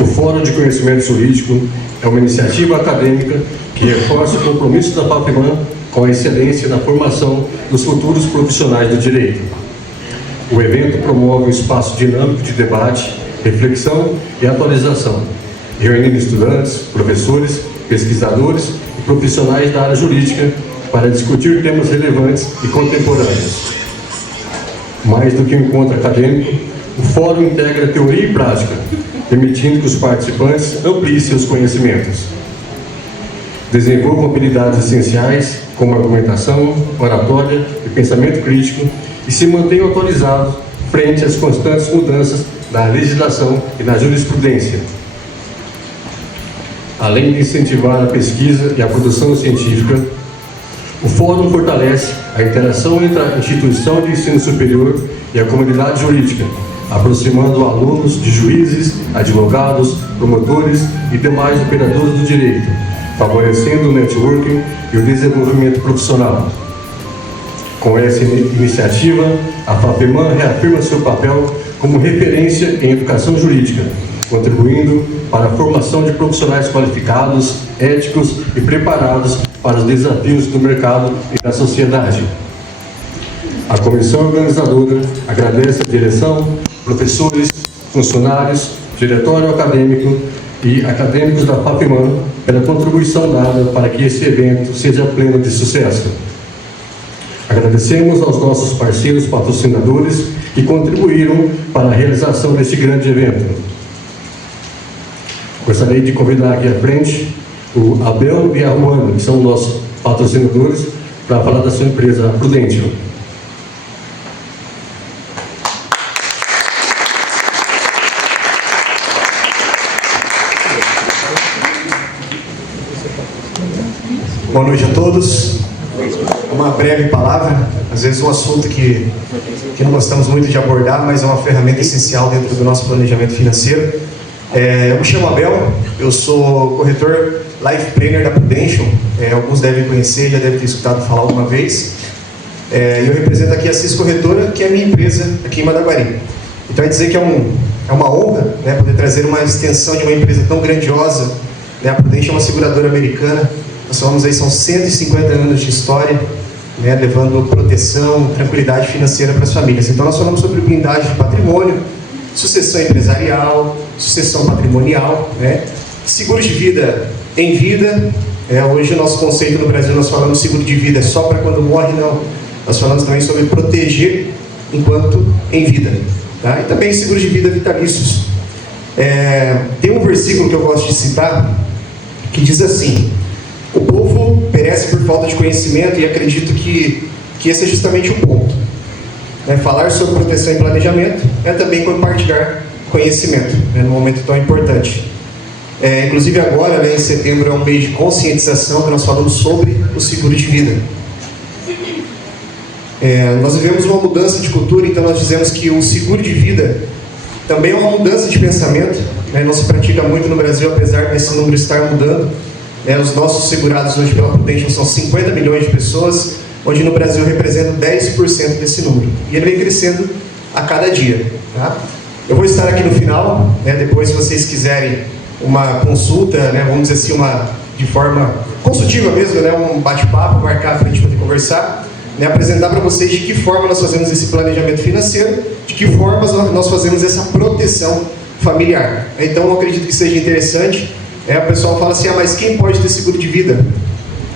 O Fórum de Conhecimento Jurídico é uma iniciativa acadêmica que reforça o compromisso da FAPEMAN com a excelência na formação dos futuros profissionais do direito. O evento promove um espaço dinâmico de debate, reflexão e atualização, reunindo estudantes, professores, pesquisadores e profissionais da área jurídica para discutir temas relevantes e contemporâneos. Mais do que um encontro acadêmico, o Fórum integra teoria e prática, permitindo que os participantes ampliem seus conhecimentos. Desenvolvam habilidades essenciais, como argumentação, oratória e pensamento crítico, e se mantenham atualizados frente às constantes mudanças na legislação e na jurisprudência. Além de incentivar a pesquisa e a produção científica, o Fórum fortalece a interação entre a instituição de ensino superior e a comunidade jurídica, aproximando alunos de juízes, advogados, promotores e demais operadores do direito, favorecendo o networking e o desenvolvimento profissional. Com essa iniciativa, a FAPEMAN reafirma seu papel como referência em educação jurídica, contribuindo para a formação de profissionais qualificados, éticos e preparados para os desafios do mercado e da sociedade. A comissão organizadora agradece a direção, professores, funcionários, diretório acadêmico e acadêmicos da FAPEMAN pela contribuição dada para que esse evento seja pleno de sucesso. Agradecemos aos nossos parceiros patrocinadores que contribuíram para a realização deste grande evento. Gostaria de convidar aqui à frente o Abel e a Juana, que são nossos patrocinadores, para falar da sua empresa Prudential. Boa noite a todos. Uma breve palavra, às vezes um assunto que não gostamos muito de abordar, mas é uma ferramenta essencial dentro do nosso planejamento financeiro. Eu me chamo Abel, eu sou corretor Life Planner da Prudential, alguns devem conhecer, já devem ter escutado falar alguma vez. Eu represento aqui a CIS Corretora, que é a minha empresa aqui em Madaguari. Então, é dizer que é uma honra, né, poder trazer uma extensão de uma empresa tão grandiosa, né? A Prudential é uma seguradora americana. Nós falamos aí, são 150 anos de história, né, levando proteção, tranquilidade financeira para as famílias. Então nós falamos sobre blindagem de patrimônio, sucessão empresarial, sucessão patrimonial, né, seguro de vida em vida. Hoje o nosso conceito no Brasil, nós falamos seguro de vida só para quando morre, não. Nós falamos também sobre proteger enquanto em vida, tá? E também seguro de vida vitalícios. Tem um versículo que eu gosto de citar, que diz assim: o povo perece por falta de conhecimento, e acredito que esse é justamente o ponto. Falar sobre proteção e planejamento é também compartilhar conhecimento, num momento tão importante. Inclusive agora, né, em setembro, é um mês de conscientização que nós falamos sobre o seguro de vida. Nós vivemos uma mudança de cultura, então nós dizemos que o seguro de vida também é uma mudança de pensamento, né? Não se pratica muito no Brasil, apesar desse número estar mudando. Os nossos segurados hoje pela Prudential são 50 milhões de pessoas, onde no Brasil representa 10% desse número. E ele vem crescendo a cada dia. Tá? Eu vou estar aqui no final, né, depois, se vocês quiserem uma consulta, né, vamos dizer assim, de forma consultiva mesmo, né, um bate-papo, marcar para a gente poder conversar, né, apresentar para vocês de que forma nós fazemos esse planejamento financeiro, de que forma nós fazemos essa proteção familiar. Então, eu acredito que seja interessante. O pessoal fala assim, mas quem pode ter seguro de vida?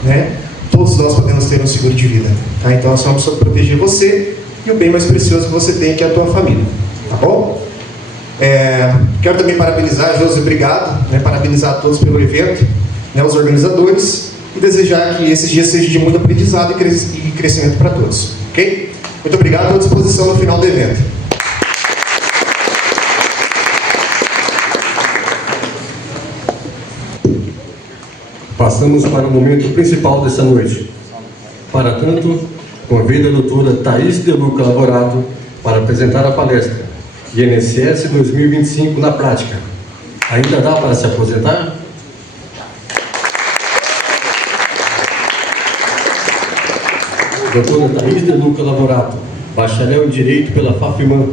Né? Todos nós podemos ter um seguro de vida. Tá? Então nós vamos proteger você e o bem mais precioso que você tem, que é a tua família. Tá bom? Quero também parabenizar, José, obrigado, né? Parabenizar a todos pelo evento, né? Os organizadores, e desejar que esses dias sejam de muito aprendizado e crescimento para todos. Ok? Muito obrigado, estou à disposição no final do evento. Passamos para o momento principal dessa noite. Para tanto, convido a doutora Thaís de Luca Laborato para apresentar a palestra INSS 2025 na prática. Ainda dá para se aposentar? Doutora Thaís de Luca Laborato, bacharel em Direito pela FAPEMAN,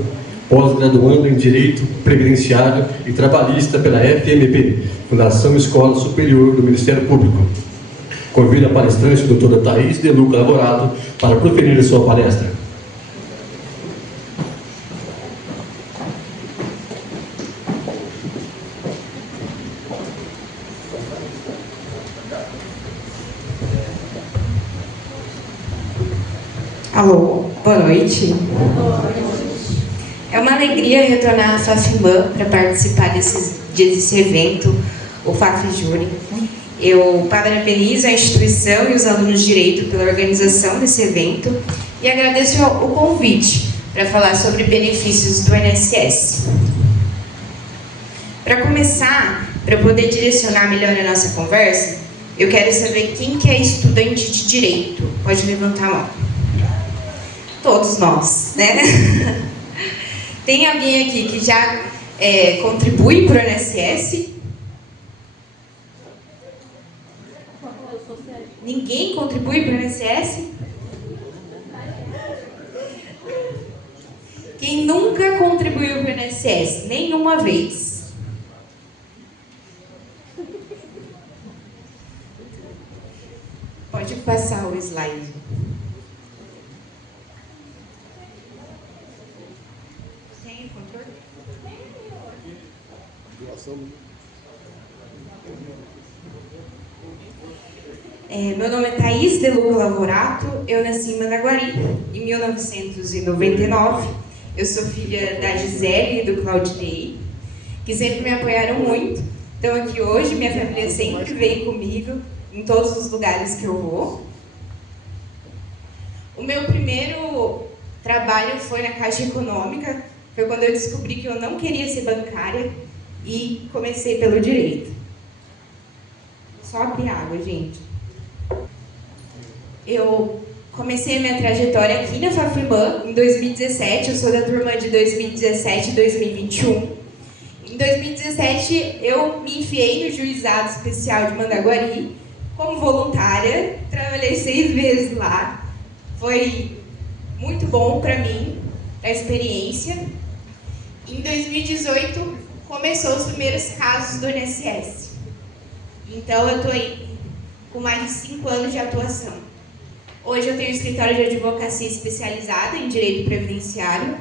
pós-graduando em Direito Previdenciário e Trabalhista pela FMP, Fundação Escola Superior do Ministério Público. Convido a palestrante, doutora Thaís de Luca Lavorato, para proferir a sua palestra. Alô, boa noite. É uma alegria retornar à FAFIMAN para participar desse evento, o FAFIJURI. Eu parabenizo a instituição e os alunos de Direito pela organização desse evento e agradeço o convite para falar sobre benefícios do INSS. Para começar, para poder direcionar melhor a nossa conversa, eu quero saber quem que é estudante de Direito. Pode levantar a mão. Todos nós, né? Tem alguém aqui que já contribui para o INSS? Ninguém contribui para o INSS? Quem nunca contribuiu para o INSS? Nenhuma vez. Pode passar o slide. Meu nome é Thaís de Luca Lavorato, eu nasci em Managuari, em 1999. Eu sou filha da Gisele e do Claudinei, que sempre me apoiaram muito. Então aqui hoje, minha família sempre vem comigo em todos os lugares que eu vou. O meu primeiro trabalho foi na Caixa Econômica, foi quando eu descobri que eu não queria ser bancária e comecei pelo direito. Só abrir água, gente. Eu comecei a minha trajetória aqui na FAFIMAN em 2017, eu sou da turma de 2017 e 2021. Em 2017, eu me enfiei no Juizado Especial de Mandaguari como voluntária, trabalhei 6 meses lá. Foi muito bom para mim, a experiência. Em 2018, começou os primeiros casos do INSS. Então, eu estou aí com mais de 5 anos de atuação. Hoje eu tenho um escritório de advocacia especializada em direito previdenciário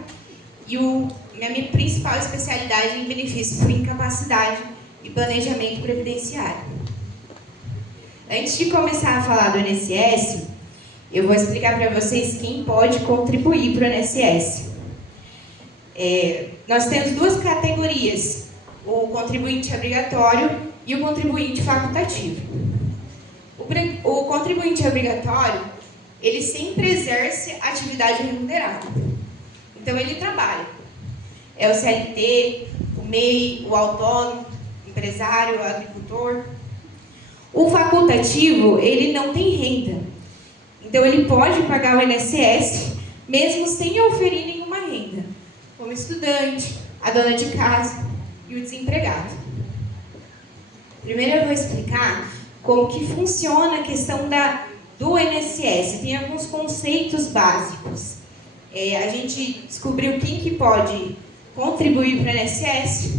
e minha principal especialidade é em benefícios por incapacidade e planejamento previdenciário. Antes de começar a falar do INSS, eu vou explicar para vocês quem pode contribuir para o INSS. Nós temos 2 categorias, o contribuinte obrigatório e o contribuinte facultativo. O contribuinte obrigatório, ele sempre exerce atividade remunerada. Então, ele trabalha. É o CLT, o MEI, o autônomo, o empresário, o agricultor. O facultativo, ele não tem renda. Então, ele pode pagar o INSS, mesmo sem oferir nenhuma renda, como estudante, a dona de casa e o desempregado. Primeiro, eu vou explicar como que funciona a questão do INSS. Tem alguns conceitos básicos. A gente descobriu quem que pode contribuir para o INSS,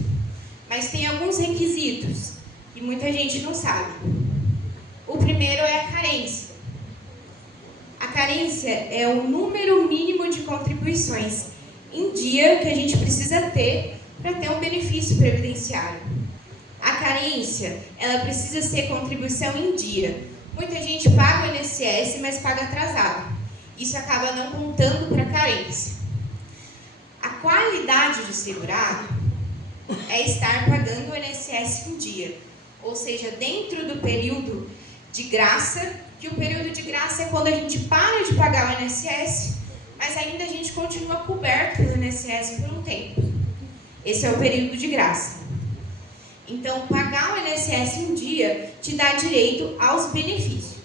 mas tem alguns requisitos que muita gente não sabe. O primeiro é a carência. A carência é o número mínimo de contribuições em dia que a gente precisa ter para ter um benefício previdenciário. A carência, ela precisa ser contribuição em dia. Muita gente paga o INSS, mas paga atrasado. Isso acaba não contando para a carência. A qualidade do segurado é estar pagando o INSS em dia, ou seja, dentro do período de graça, que o período de graça é quando a gente para de pagar o INSS, mas ainda a gente continua coberto pelo INSS por um tempo. Esse é o período de graça. Então, pagar o INSS em dia te dá direito aos benefícios.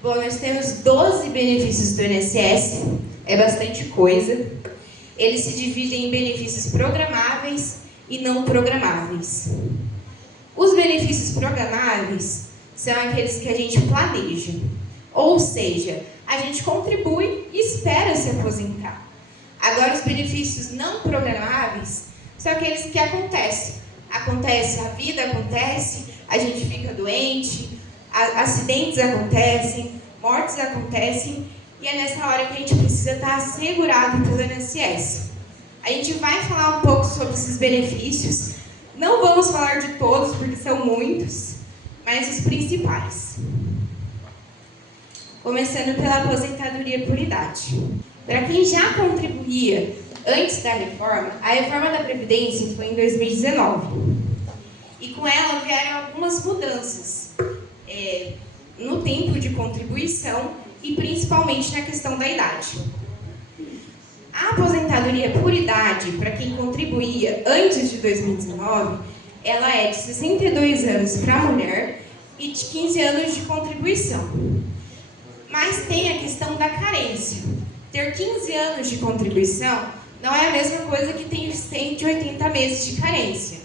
Bom, nós temos 12 benefícios do INSS, é bastante coisa. Eles se dividem em benefícios programáveis e não programáveis. Os benefícios programáveis são aqueles que a gente planeja, ou seja, a gente contribui e espera se aposentar. Agora, os benefícios não programáveis são aqueles que acontecem. Acontece, a vida acontece, a gente fica doente, acidentes acontecem, mortes acontecem, e é nessa hora que a gente precisa estar assegurado pelo INSS. A gente vai falar um pouco sobre esses benefícios. Não vamos falar de todos, porque são muitos, mas os principais. Começando pela aposentadoria por idade. Para quem já contribuía antes da reforma, a reforma da Previdência foi em 2019. E com ela vieram algumas mudanças no tempo de contribuição e principalmente na questão da idade. A aposentadoria por idade, para quem contribuía antes de 2019, ela é de 62 anos para a mulher e de 15 anos de contribuição. Mas tem a questão da carência. Ter 15 anos de contribuição não é a mesma coisa que ter 180 meses de carência.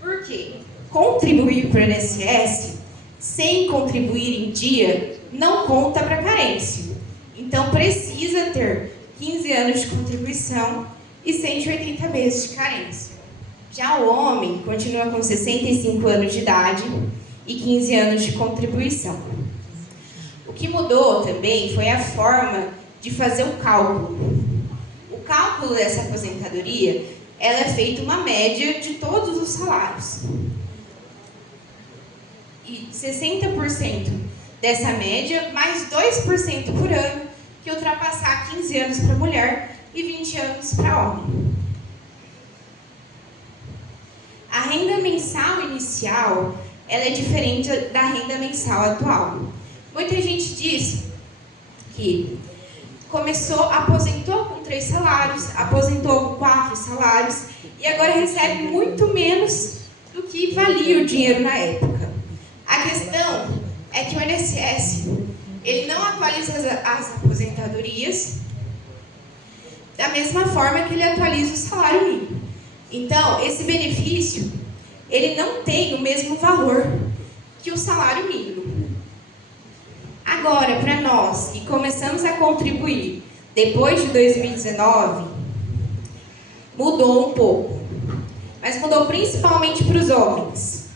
Por quê? Contribuir para o INSS sem contribuir em dia não conta para carência. Então precisa ter 15 anos de contribuição e 180 meses de carência. Já o homem continua com 65 anos de idade e 15 anos de contribuição. O que mudou também foi a forma de fazer o cálculo. O cálculo dessa aposentadoria, ela é feita uma média de todos os salários. E 60% dessa média, mais 2% por ano, que ultrapassar 15 anos para mulher e 20 anos para homem. A renda mensal inicial, ela é diferente da renda mensal atual. Muita gente diz que aposentou com 3 salários, aposentou com 4 salários e agora recebe muito menos do que valia o dinheiro na época. A questão é que o INSS ele não atualiza as aposentadorias da mesma forma que ele atualiza o salário mínimo. Então, esse benefício ele não tem o mesmo valor que o salário mínimo. Agora, para nós que começamos a contribuir depois de 2019, mudou um pouco. Mas mudou principalmente para os homens.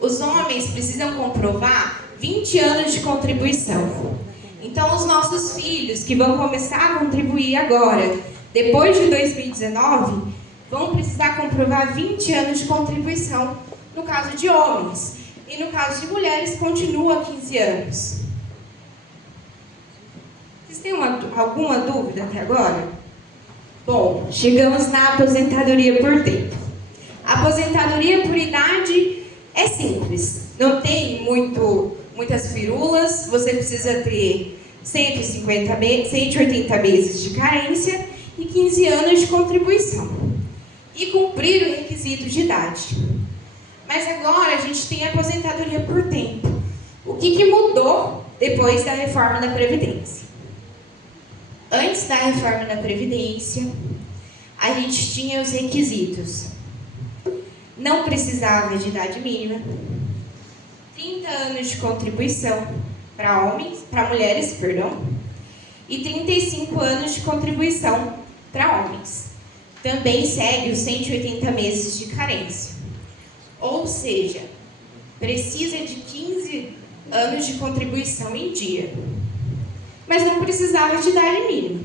Os homens precisam comprovar 20 anos de contribuição. Então, os nossos filhos que vão começar a contribuir agora, depois de 2019, vão precisar comprovar 20 anos de contribuição no caso de homens. E no caso de mulheres, continua 15 anos. Vocês têm alguma dúvida até agora? Bom, chegamos na aposentadoria por tempo. A aposentadoria por idade é simples. Não tem muitas firulas. Você precisa ter 180 meses de carência e 15 anos de contribuição. E cumprir o requisito de idade. Mas agora a gente tem a aposentadoria por tempo. O que mudou depois da reforma da Previdência? Antes da reforma da Previdência, a gente tinha os requisitos. Não precisava de idade mínima, 30 anos de contribuição para mulheres, e 35 anos de contribuição para homens. Também segue os 180 meses de carência. Ou seja, precisa de 15 anos de contribuição em dia. Mas não precisava de idade mínima.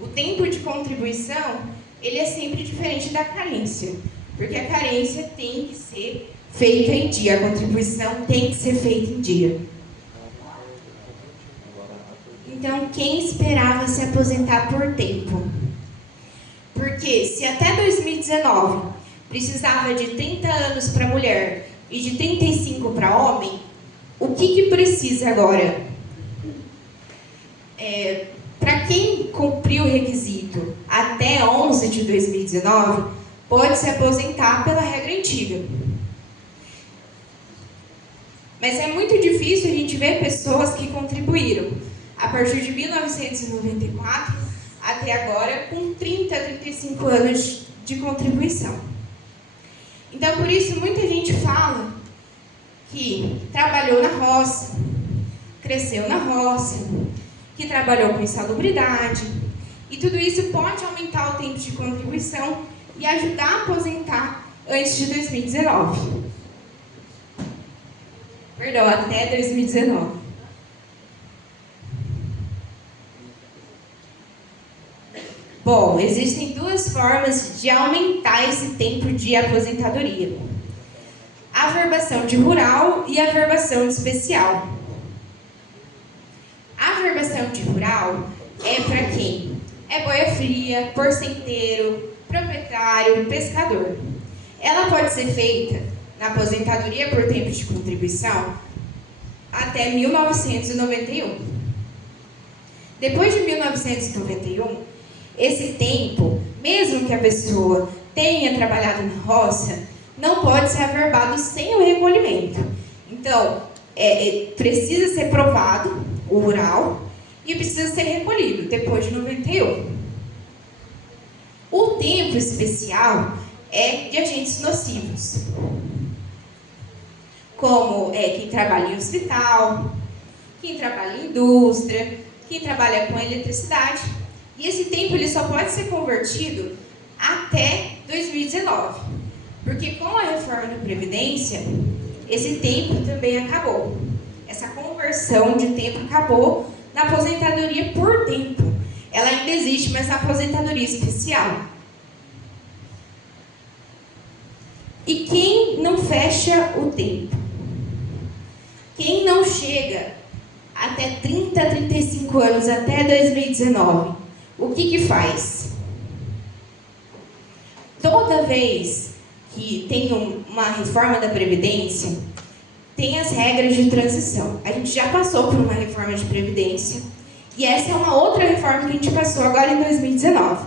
O tempo de contribuição, ele é sempre diferente da carência, porque a carência tem que ser feita em dia, a contribuição tem que ser feita em dia. Então, quem esperava se aposentar por tempo? Porque se até 2019 precisava de 30 anos para mulher e de 35 para homem, o que precisa agora? Para quem cumpriu o requisito até 11 de 2019, pode se aposentar pela regra antiga. Mas é muito difícil a gente ver pessoas que contribuíram a partir de 1994 até agora com 30, 35 anos de contribuição. Então, por isso, muita gente fala que trabalhou na roça, cresceu na roça, que trabalhou com insalubridade, E tudo isso pode aumentar o tempo de contribuição e ajudar a aposentar antes de 2019. Perdão, até 2019. Bom, existem duas formas de aumentar esse tempo de aposentadoria: a averbação de rural e a averbação de especial. A averbação de rural é para quem é boia fria, porcenteiro, proprietário, pescador. Ela pode ser feita na aposentadoria por tempo de contribuição até 1991. Depois de 1991, esse tempo, mesmo que a pessoa tenha trabalhado na roça, não pode ser averbado sem o recolhimento. Então, precisa ser provado o rural e precisa ser recolhido depois de 91. O tempo especial é de agentes nocivos, como quem trabalha em hospital, quem trabalha em indústria, quem trabalha com eletricidade. E esse tempo ele só pode ser convertido até 2019, porque com a reforma da Previdência, esse tempo também acabou. Essa conversão de tempo acabou na aposentadoria por tempo. Ela ainda existe, mas na aposentadoria especial. E quem não fecha o tempo? Quem não chega até 30, 35 anos, até 2019, o que faz? Toda vez que tem uma reforma da Previdência, tem as regras de transição. A gente já passou por uma reforma de Previdência e essa é uma outra reforma que a gente passou agora em 2019.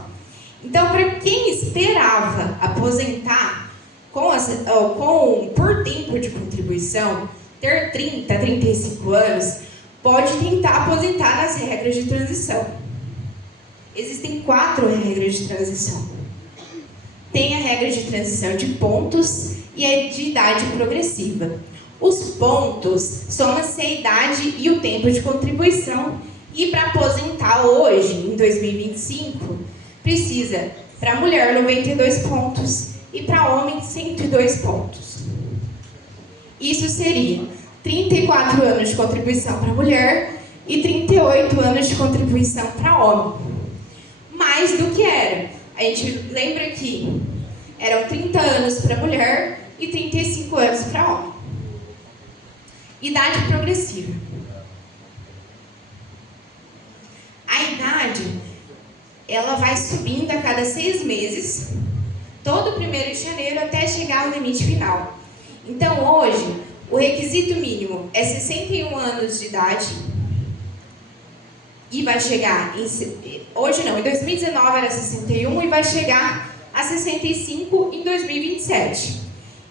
Então, para quem esperava aposentar por tempo de contribuição, ter 30, 35 anos, pode tentar aposentar nas regras de transição. Existem 4 regras de transição. Tem a regra de transição de pontos e a de idade progressiva. Os pontos soma-se a idade e o tempo de contribuição. E para aposentar hoje, em 2025, precisa, para mulher, 92 pontos e para homem, 102 pontos. Isso seria 34 anos de contribuição para mulher e 38 anos de contribuição para homem. Mais do que era. A gente lembra que eram 30 anos para mulher e 35 anos para homem. Idade progressiva. A idade, ela vai subindo a cada 6 meses, todo 1º de janeiro até chegar ao limite final. Então, hoje, o requisito mínimo é 61 anos de idade e vai chegar, hoje não, em 2019 era 61 e vai chegar a 65 em 2027.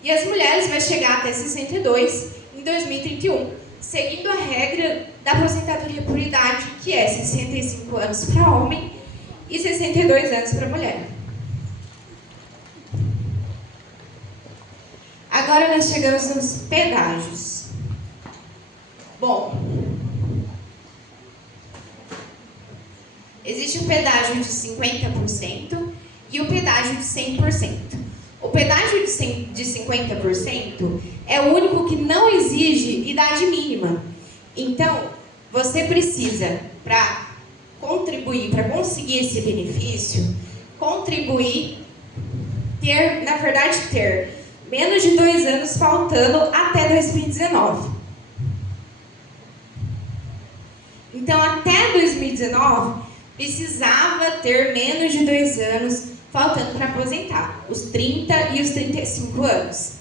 E as mulheres vai chegar até 62 em 2031, seguindo a regra da aposentadoria por idade, que é 65 anos para homem e 62 anos para mulher. Agora nós chegamos nos pedágios. Bom, existe o pedágio de 50% e o pedágio de 100%. O pedágio de 50% é o único que não exige idade mínima. Então, você precisa, para contribuir, para conseguir esse benefício, ter menos de 2 anos faltando até 2019. Então, até 2019, precisava ter menos de 2 anos faltando para aposentar, os 30 e os 35 anos.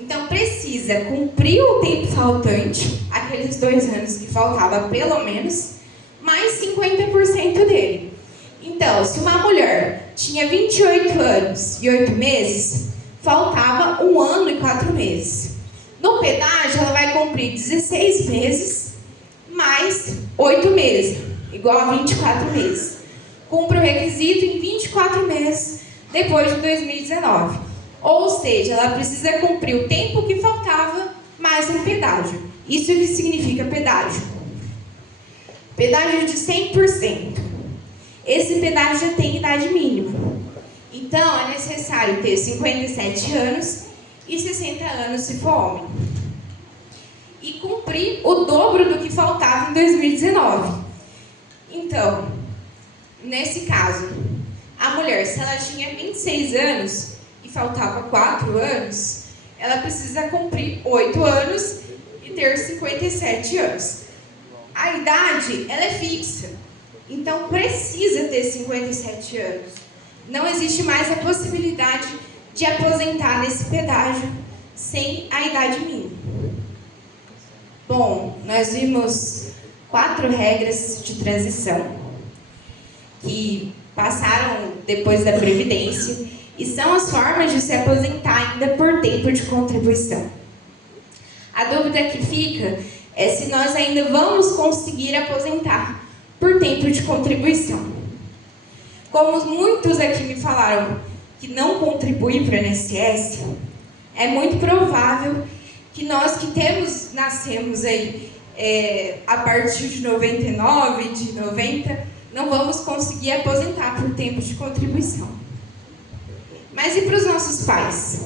Então, precisa cumprir o tempo faltante, aqueles 2 anos que faltava pelo menos, mais 50% dele. Então, se uma mulher tinha 28 anos e 8 meses, faltava 1 ano e 4 meses. No pedágio, ela vai cumprir 16 meses mais 8 meses, igual a 24 meses. Cumpre o requisito em 24 meses depois de 2019. Ou seja, ela precisa cumprir o tempo que faltava mais um pedágio. Isso que significa pedágio. Pedágio de 100%. esse pedágio já tem idade mínima. Então, é necessário ter 57 anos e 60 anos se for homem. E cumprir o dobro do que faltava em 2019. Então, nesse caso, a mulher, se ela tinha 26 anos e faltava 4 anos, ela precisa cumprir 8 anos e ter 57 anos. A idade, ela é fixa. Então, precisa ter 57 anos. Não existe mais a possibilidade de aposentar nesse pedágio sem a idade mínima. Bom, nós vimos 4 regras de transição que passaram depois da Previdência e são as formas de se aposentar ainda por tempo de contribuição. A dúvida que fica é se nós ainda vamos conseguir aposentar por tempo de contribuição. Como muitos aqui me falaram que não contribuem para o INSS, é muito provável que nós que nascemos aí a partir de 99, de 90, não vamos conseguir aposentar por tempo de contribuição. Mas e para os nossos pais?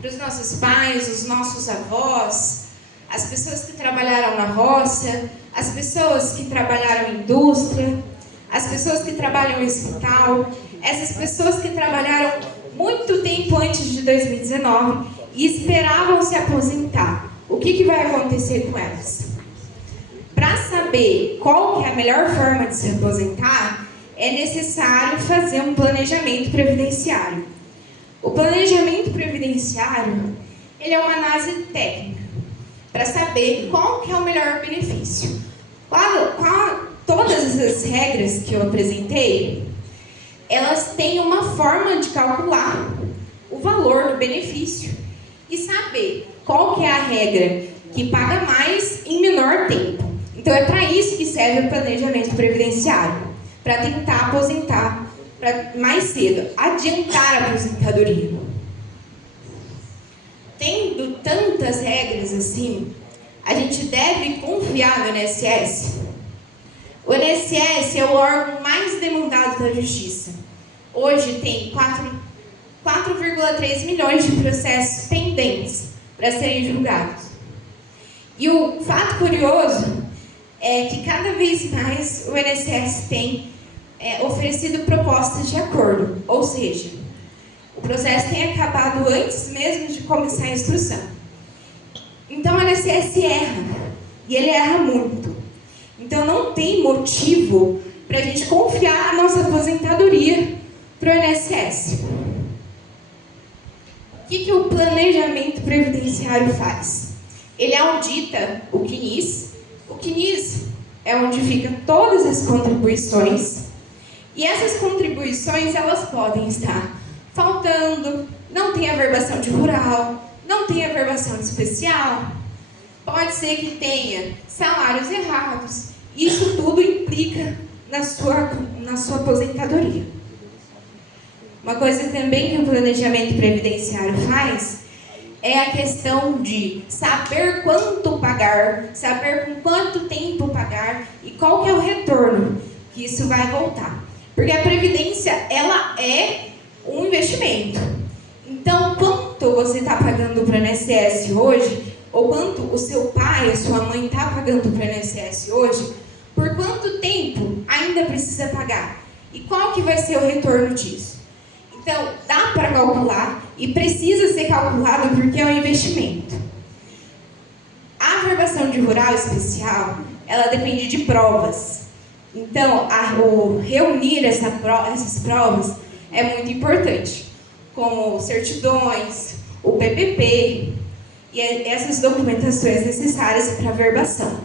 Para os nossos pais, os nossos avós, as pessoas que trabalharam na roça, as pessoas que trabalharam em indústria, as pessoas que trabalham em hospital, essas pessoas que trabalharam muito tempo antes de 2019 e esperavam se aposentar. O que vai acontecer com elas? Para saber qual que é a melhor forma de se aposentar, é necessário fazer um planejamento previdenciário. O planejamento previdenciário, ele é uma análise técnica para saber qual que é o melhor benefício. Todas essas regras que eu apresentei, elas têm uma forma de calcular o valor do benefício e saber qual que é a regra que paga mais em menor tempo. Então é para isso que serve o planejamento previdenciário, para tentar aposentar mais cedo, adiantar a aposentadoria. Tendo tantas regras assim, a gente deve confiar no INSS. O INSS é o órgão mais demandado da Justiça. Hoje tem 4,3 milhões de processos pendentes para serem julgados. E o fato curioso é que cada vez mais o INSS tem oferecido propostas de acordo, ou seja, o processo tem acabado antes mesmo de começar a instrução. Então o INSS erra, e ele erra muito. Então não tem motivo para a gente confiar a nossa aposentadoria para o INSS. O que o planejamento previdenciário faz? Ele audita o CNIS. O CNIS é onde ficam todas as contribuições. E essas contribuições, elas podem estar faltando, não tem averbação de rural, não tem averbação de especial, pode ser que tenha salários errados. Isso tudo implica na sua aposentadoria. Uma coisa também que o planejamento previdenciário faz é a questão de saber quanto pagar, saber com quanto tempo pagar e qual que é o retorno que isso vai voltar. Porque a previdência, ela é um investimento. Então, quanto você está pagando para o INSS hoje, ou quanto o seu pai, a sua mãe está pagando para o INSS hoje, por quanto tempo ainda precisa pagar? E qual que vai ser o retorno disso? Então, dá para calcular e precisa ser calculado porque é um investimento. A averbação de rural especial, ela depende de provas. Então, reunir essas provas é muito importante, como certidões, o PPP e essas documentações necessárias para a averbação.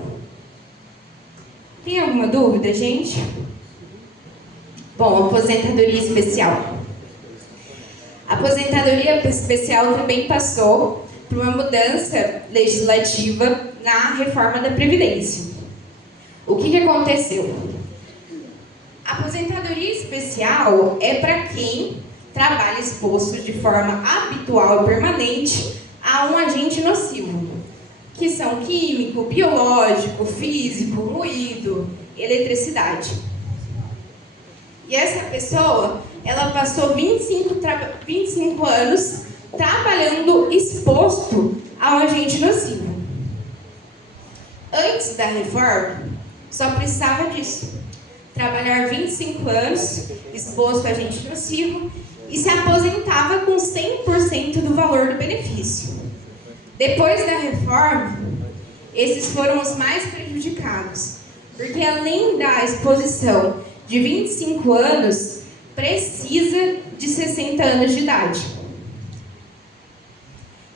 Tem alguma dúvida, gente? Bom, aposentadoria especial. A aposentadoria especial também passou por uma mudança legislativa na reforma da Previdência. O que aconteceu? A aposentadoria especial é para quem trabalha exposto de forma habitual e permanente a um agente nocivo, que são químico, biológico, físico, ruído, eletricidade. E essa pessoa, ela passou 25 anos trabalhando exposto ao agente nocivo. Antes da reforma, só precisava disso. Trabalhar 25 anos exposto a agente nocivo e se aposentava com 100% do valor do benefício. Depois da reforma, esses foram os mais prejudicados, porque além da exposição de 25 anos, precisa de 60 anos de idade.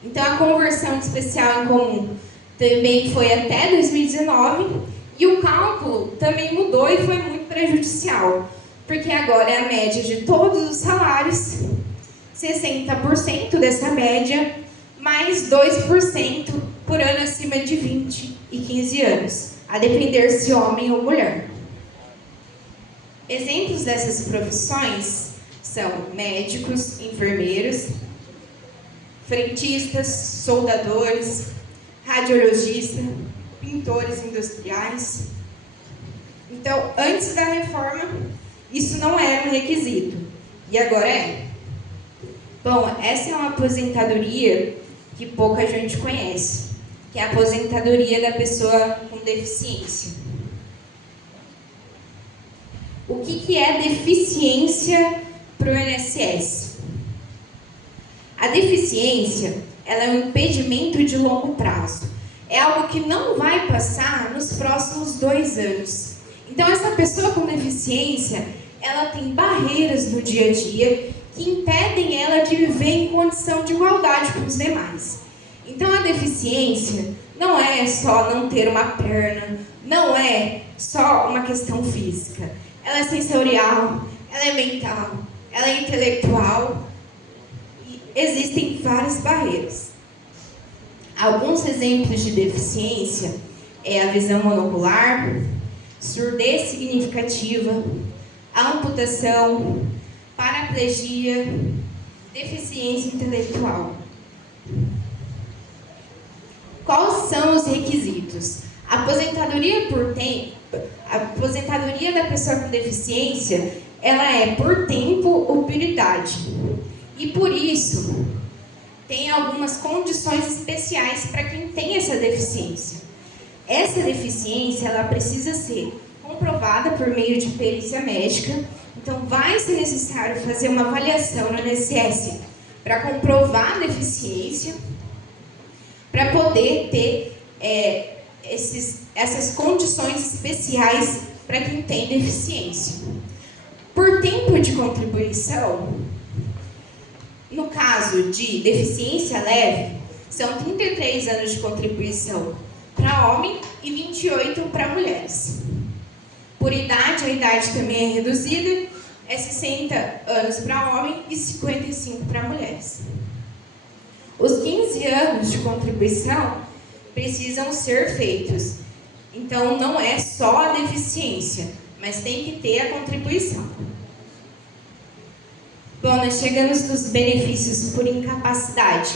Então a conversão de especial em comum também foi até 2019 e o cálculo também mudou e foi muito prejudicial, porque agora é a média de todos os salários, 60% dessa média, mais 2% por ano acima de 20 e 15 anos, a depender se homem ou mulher. Exemplos dessas profissões são médicos, enfermeiros, frentistas, soldadores, radiologistas, pintores industriais. Então, antes da reforma, isso não era um requisito, e agora é. Bom, essa é uma aposentadoria que pouca gente conhece, que é a aposentadoria da pessoa com deficiência. O que é deficiência para o INSS? A deficiência, ela é um impedimento de longo prazo. É algo que não vai passar nos próximos 2 anos. Então, essa pessoa com deficiência, ela tem barreiras no dia a dia que impedem ela de viver em condição de igualdade com os demais. Então, a deficiência não é só não ter uma perna, não é só uma questão física. Ela é sensorial, ela é mental, ela é intelectual. E existem várias barreiras. Alguns exemplos de deficiência é a visão monocular, surdez significativa, amputação, paraplegia, deficiência intelectual. Quais são os requisitos? A aposentadoria por tempo, a aposentadoria da pessoa com deficiência, ela é por tempo ou por idade. E por isso, tem algumas condições especiais para quem tem essa deficiência. Essa deficiência, ela precisa ser comprovada por meio de perícia médica. Então, vai ser necessário fazer uma avaliação no INSS para comprovar a deficiência, para poder ter essas condições especiais para quem tem deficiência. Por tempo de contribuição, no caso de deficiência leve, são 33 anos de contribuição para homem e 28 para mulheres. Por idade, a idade também é reduzida, é 60 anos para homem e 55 para mulheres. Os 15 anos de contribuição precisam ser feitos. Então, não é só a deficiência, mas tem que ter a contribuição. Bom, nós chegamos nos benefícios por incapacidade,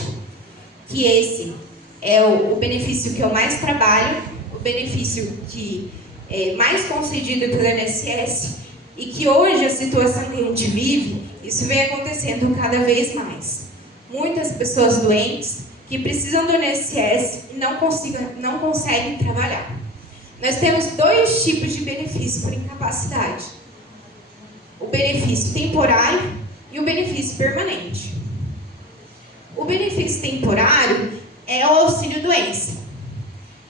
que esse é o benefício que eu mais trabalho, o benefício que é mais concedido pelo INSS e que hoje a situação que a gente vive, isso vem acontecendo cada vez mais. Muitas pessoas doentes que precisam do INSS e não conseguem trabalhar. Nós temos 2 tipos de benefício por incapacidade. O benefício temporário e o benefício permanente. O benefício temporário é o auxílio-doença.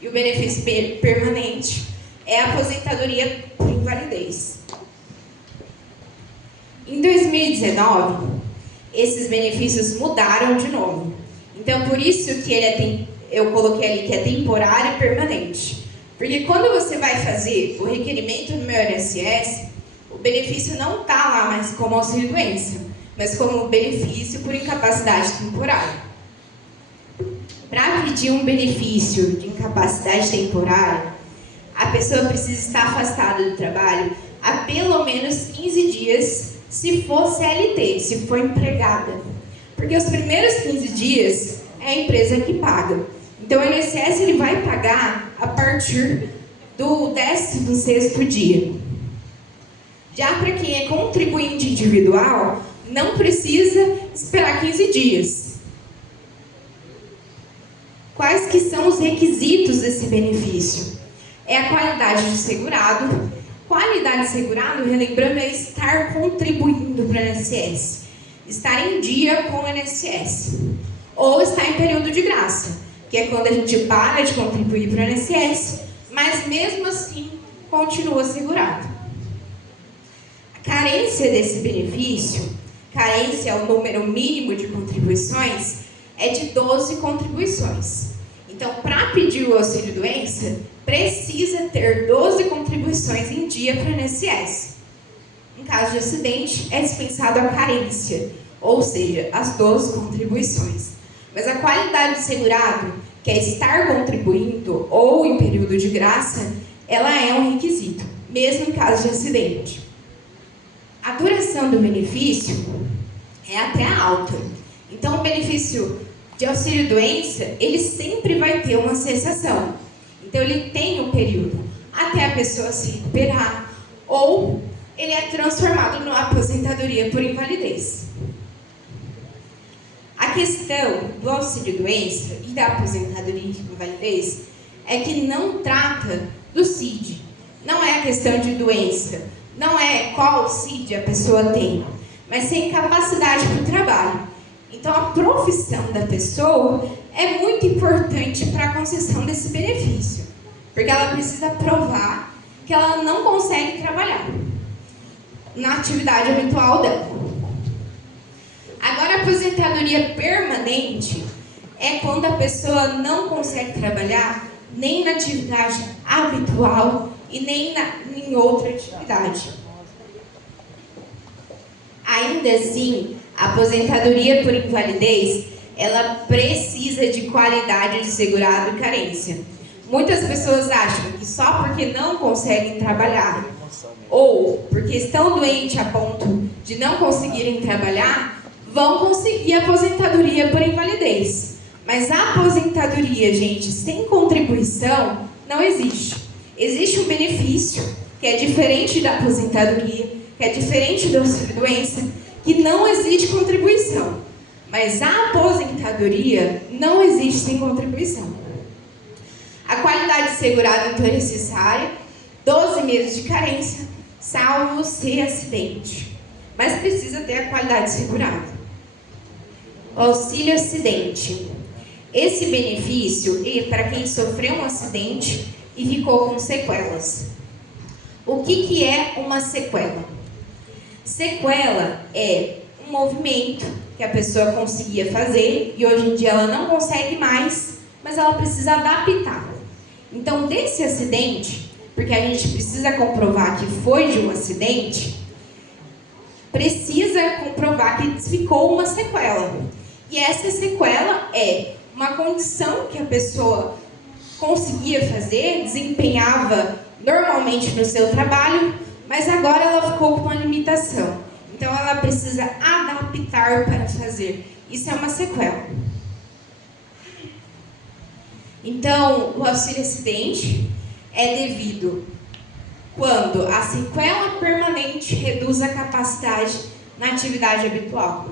E o benefício permanente é a aposentadoria por invalidez. Em 2019, esses benefícios mudaram de nome. Então, por isso que eu coloquei ali que é temporário e permanente. Porque quando você vai fazer o requerimento no meu INSS, o benefício não está lá mais como auxílio-doença, mas como benefício por incapacidade temporária. Para pedir um benefício de incapacidade temporária, a pessoa precisa estar afastada do trabalho há pelo menos 15 dias, se for CLT, se for empregada. Porque os primeiros 15 dias é a empresa que paga. Então, o INSS ele vai pagar a partir do 16º dia. Já para quem é contribuinte individual, não precisa esperar 15 dias. Quais que são os requisitos desse benefício? É a qualidade de segurado. Qualidade de segurado, relembrando, é estar contribuindo para o INSS. Estar em dia com o INSS. Ou estar em período de graça, que é quando a gente para de contribuir para o INSS, mas mesmo assim continua segurado. A carência desse benefício, carência é o número mínimo de contribuições, é de 12 contribuições. Então, para pedir o auxílio-doença, precisa ter 12 contribuições em dia para o INSS. Em caso de acidente, é dispensado a carência, ou seja, as 12 contribuições. Mas a qualidade do segurado, que é estar contribuindo ou em período de graça, ela é um requisito, mesmo em caso de acidente. A duração do benefício é até alta. Então, o benefício de auxílio-doença, ele sempre vai ter uma cessação. Então, ele tem um período até a pessoa se recuperar ou ele é transformado numa aposentadoria por invalidez. A questão do auxílio-doença e da aposentadoria por invalidez é que não trata do CID. Não é a questão de doença, não é qual CID a pessoa tem, mas sem capacidade para o trabalho. Então, a profissão da pessoa é muito importante para a concessão desse benefício, porque ela precisa provar que ela não consegue trabalhar na atividade habitual dela. Agora, a aposentadoria permanente é quando a pessoa não consegue trabalhar nem na atividade habitual e nem em outra atividade. Ainda assim, a aposentadoria por invalidez, ela precisa de qualidade de segurado e carência. Muitas pessoas acham que só porque não conseguem trabalhar ou porque estão doentes a ponto de não conseguirem trabalhar, vão conseguir a aposentadoria por invalidez. Mas a aposentadoria, gente, sem contribuição, não existe. Existe um benefício que é diferente da aposentadoria, que é diferente do auxílio-doença, que não existe contribuição. Mas a aposentadoria não existe sem contribuição. A qualidade de segurado, então, é necessária, 12 meses de carência, salvo se acidente. Mas precisa ter a qualidade de segurado. Auxílio acidente. Esse benefício é para quem sofreu um acidente e ficou com sequelas. O que é uma sequela? Sequela é um movimento que a pessoa conseguia fazer e hoje em dia ela não consegue mais, mas ela precisa adaptar. Então, desse acidente, porque a gente precisa comprovar que foi de um acidente, precisa comprovar que ficou uma sequela. E essa sequela é uma condição que a pessoa conseguia fazer, desempenhava normalmente no seu trabalho, mas agora ela ficou com uma limitação. Então, ela precisa adaptar para fazer. Isso é uma sequela. Então, o auxílio-acidente é devido quando a sequela permanente reduz a capacidade na atividade habitual.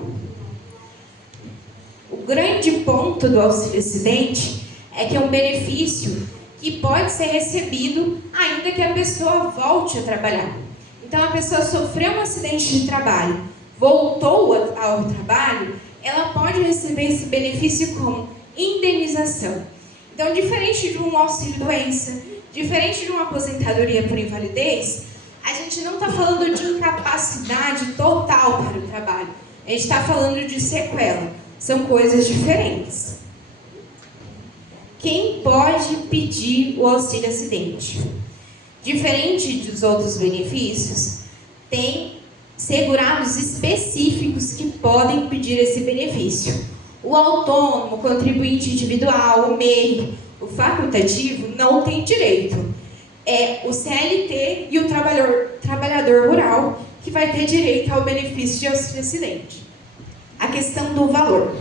O grande ponto do auxílio-acidente é que é um benefício que pode ser recebido ainda que a pessoa volte a trabalhar. Então, a pessoa sofreu um acidente de trabalho, voltou ao trabalho, ela pode receber esse benefício como indenização. Então, diferente de um auxílio-doença, diferente de uma aposentadoria por invalidez, a gente não está falando de incapacidade total para o trabalho. A gente está falando de sequela. São coisas diferentes. Quem pode pedir o auxílio-acidente? Diferente dos outros benefícios, tem segurados específicos que podem pedir esse benefício. O autônomo, o contribuinte individual, o MEI, o facultativo não tem direito. É o CLT e o trabalhador rural que vai ter direito ao benefício de auxílio-acidente. A questão do valor.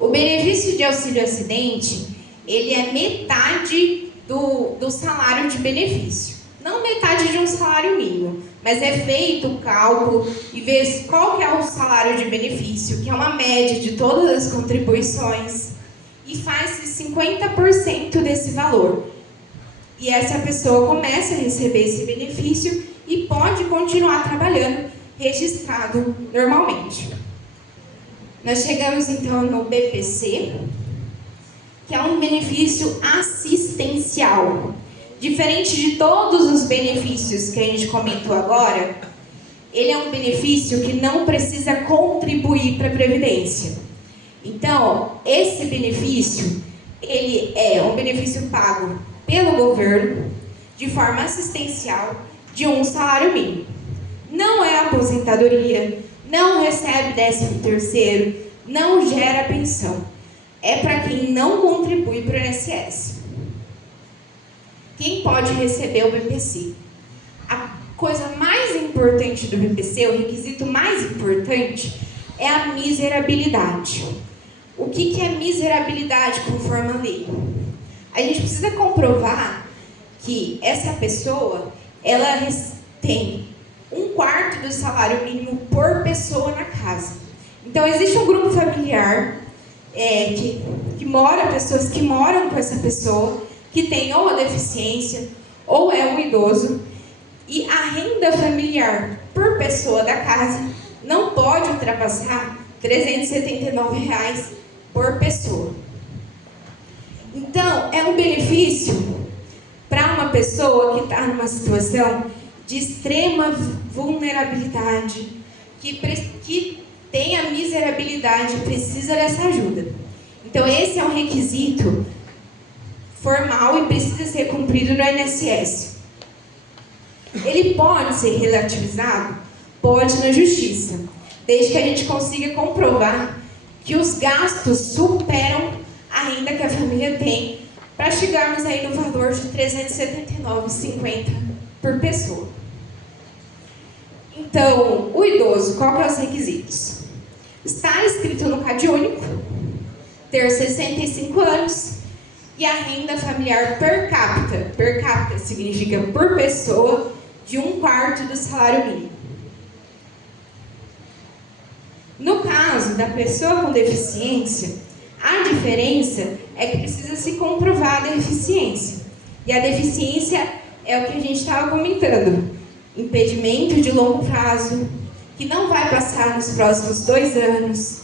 O benefício de auxílio-acidente, ele é metade do salário de benefício. Não metade de um salário mínimo, mas é feito o cálculo e vê qual que é o salário de benefício, que é uma média de todas as contribuições, e faz-se 50% desse valor. E essa pessoa começa a receber esse benefício e pode continuar trabalhando registrado normalmente. Nós chegamos então no BPC, que é um benefício assistencial. Diferente de todos os benefícios que a gente comentou agora, ele é um benefício que não precisa contribuir para a Previdência. Então, esse benefício, ele é um benefício pago pelo governo, de forma assistencial, de um salário mínimo. Não é aposentadoria, não recebe 13º, não gera pensão. É para quem não contribui para o INSS. Quem pode receber o BPC? A coisa mais importante do BPC, o requisito mais importante, é a miserabilidade. O que é miserabilidade conforme a lei? A gente precisa comprovar que essa pessoa, ela tem 1/4 do salário mínimo por pessoa na casa. Então, existe um grupo familiar que mora, pessoas que moram com essa pessoa, que tem ou a deficiência, ou é um idoso, e a renda familiar por pessoa da casa não pode ultrapassar R$ 379 por pessoa. Então, é um benefício para uma pessoa que está numa situação de extrema vulnerabilidade, que tem a miserabilidade, precisa dessa ajuda. Então, esse é um requisito formal e precisa ser cumprido no INSS. Ele pode ser relativizado? Pode na justiça, desde que a gente consiga comprovar que os gastos superam a renda que a família tem, para chegarmos aí no valor de R$ 379,50 por pessoa. Então, o idoso, qual que é os requisitos? Estar inscrito no CadÚnico, ter 65 anos e a renda familiar per capita significa por pessoa, de 1/4 do salário mínimo. No caso da pessoa com deficiência, a diferença é que precisa se comprovar a deficiência. E a deficiência é o que a gente estava comentando. Impedimento de longo prazo, que não vai passar nos próximos 2 anos.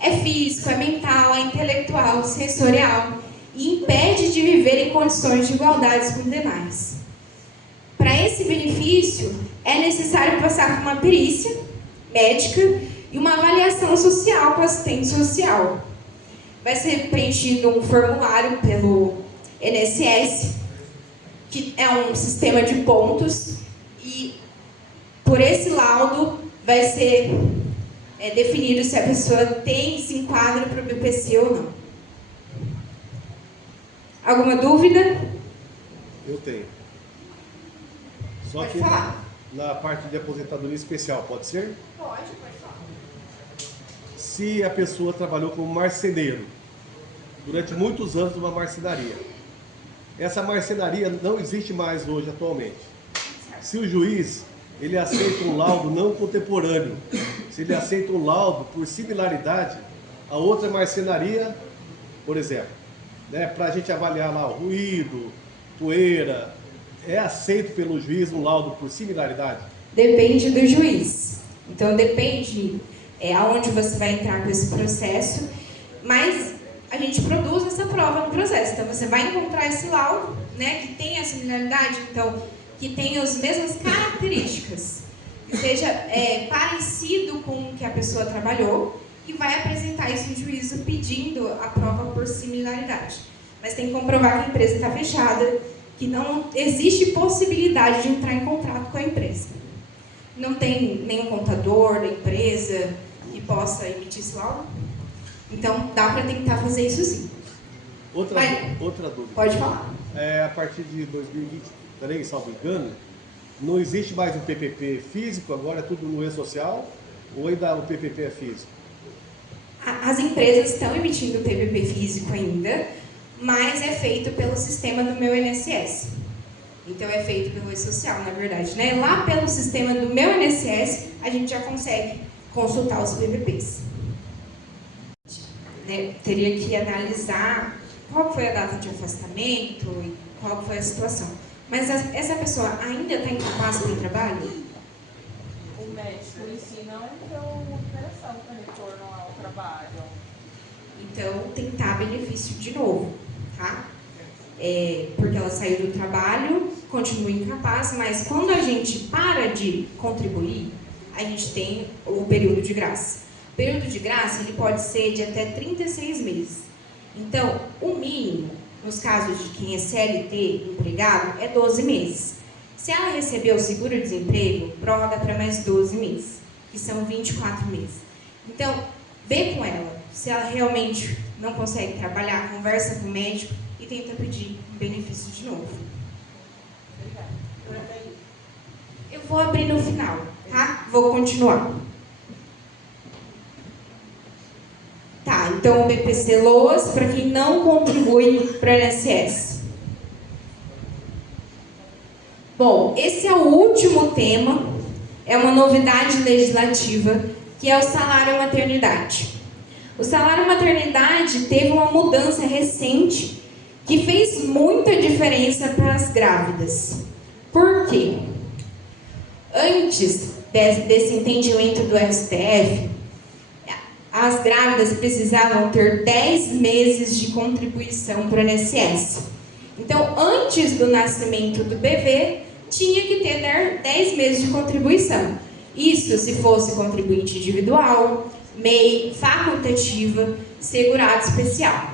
É físico, é mental, é intelectual, sensorial e impede de viver em condições de igualdade com demais. Para esse benefício, é necessário passar por uma perícia médica e uma avaliação social com assistente social. Vai ser preenchido um formulário pelo INSS, que é um sistema de pontos, e por esse laudo vai ser definido se a pessoa se enquadra para o BPC ou não. Alguma dúvida? Eu tenho. Só Pode que falar. na parte de aposentadoria especial, pode ser? Pode falar. Se a pessoa trabalhou como marceneiro durante muitos anos numa marcenaria, essa marcenaria não existe mais hoje atualmente. Se o juiz ele aceita um laudo não contemporâneo, se ele aceita um laudo por similaridade a outra marcenaria, por exemplo, né, para a gente avaliar lá o ruído, poeira, é aceito pelo juiz um laudo por similaridade? Depende do juiz. Então, depende aonde você vai entrar com esse processo, mas a gente produz essa prova no processo. Então, você vai encontrar esse laudo, né, que tem a similaridade, então, que tem as mesmas características, que seja parecido com o que a pessoa trabalhou, e vai apresentar isso em juízo pedindo a prova por similaridade. Mas tem que comprovar que a empresa está fechada, que não existe possibilidade de entrar em contrato com a empresa. Não tem nenhum contador da empresa que possa emitir esse laudo. Então, dá para tentar fazer isso sim. Outra dúvida. Pode falar. A partir de 2023, salvo engano, não existe mais um PPP físico, agora é tudo no e-social, ou ainda o PPP é físico? As empresas estão emitindo PPP físico ainda, mas é feito pelo sistema do meu INSS. Então é feito pelo E-Social, na verdade, né? Lá pelo sistema do meu INSS, a gente já consegue consultar os PVPs. Né? Teria que analisar qual foi a data de afastamento e qual foi a situação. Mas essa pessoa ainda está incapaz para o trabalho? O médico em si não deu liberação para retorno ao trabalho. Então, tentar benefício de novo, tá? Porque ela saiu do trabalho, continua incapaz, mas quando a gente para de contribuir, a gente tem o período de graça. O período de graça ele pode ser de até 36 meses. Então, o mínimo, nos casos de quem é CLT, empregado, é 12 meses. Se ela recebeu o seguro-desemprego, prorroga para mais 12 meses, que são 24 meses. Então, vê com ela. Se ela realmente não consegue trabalhar, conversa com o médico e tenta pedir um benefício de novo. Eu vou abrir no final, tá? Vou continuar. Tá, então o BPC LOAS, para quem não contribui para o INSS. Bom, esse é o último tema, é uma novidade legislativa, que é o salário maternidade. O salário maternidade teve uma mudança recente que fez muita diferença para as grávidas. Por quê? Antes desse entendimento do STF, as grávidas precisavam ter 10 meses de contribuição para o INSS. Então, antes do nascimento do bebê, tinha que ter 10 meses de contribuição. Isso se fosse contribuinte individual, MEI, facultativa, segurado especial.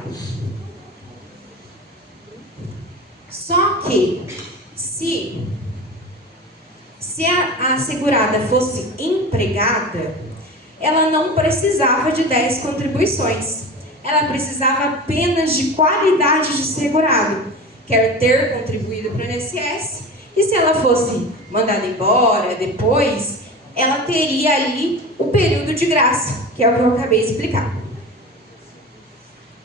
Só que, se a segurada fosse empregada, ela não precisava de 10 contribuições. Ela precisava apenas de qualidade de segurado, quer ter contribuído para o INSS, e se ela fosse mandada embora depois, ela teria ali o período de graça, que é o que eu acabei de explicar.